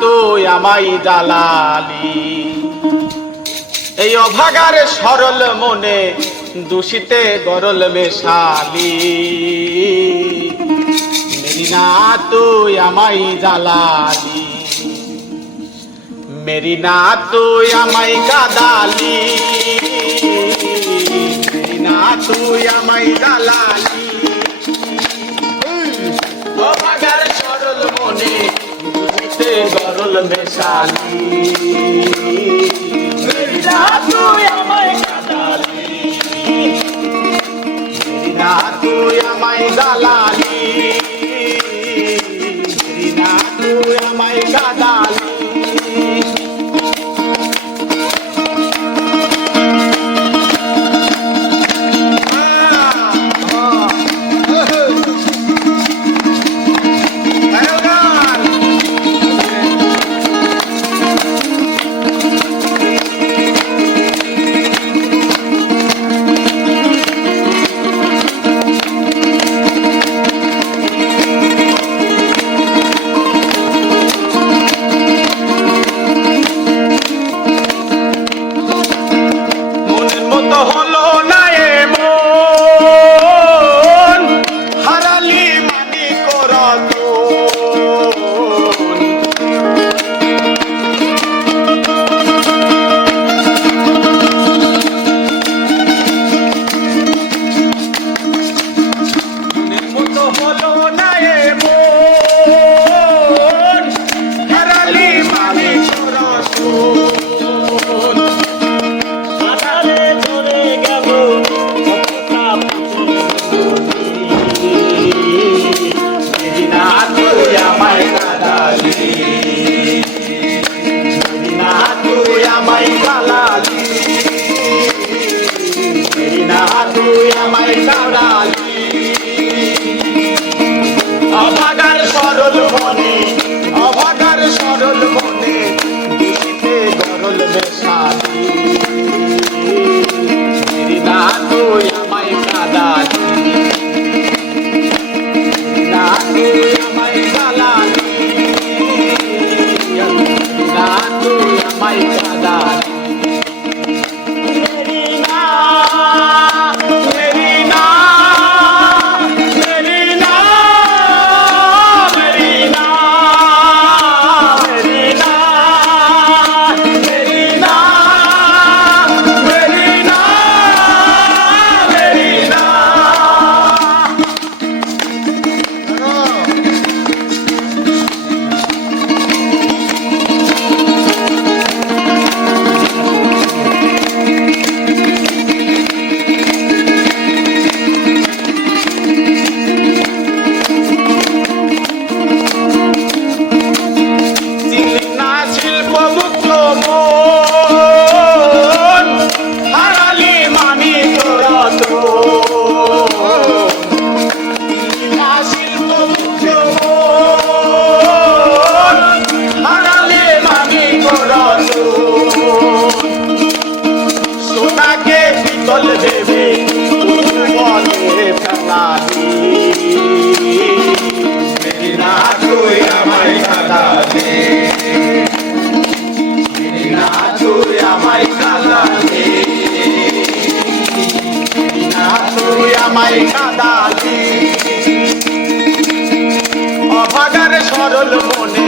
তুই আমাই জালালি। এই অভাগারে সরল মনে দূষিতে গরল মেশালি। মেরিনা তুই আমাই জালালি। মেরিনা তুই আমাই কাদালি। মেরিনা তুই আমাই জালালি। গরল মেশালি না তুই আমায় সারালি অভাগার সরল মনে অভাগার সরল মনে দিশিতে গরল বেশালি না তুই আমায় কাদালি না তুই আমায় কালালি না তুই আমায় আমায় কাদালি। না তুই আমায় সরল মনে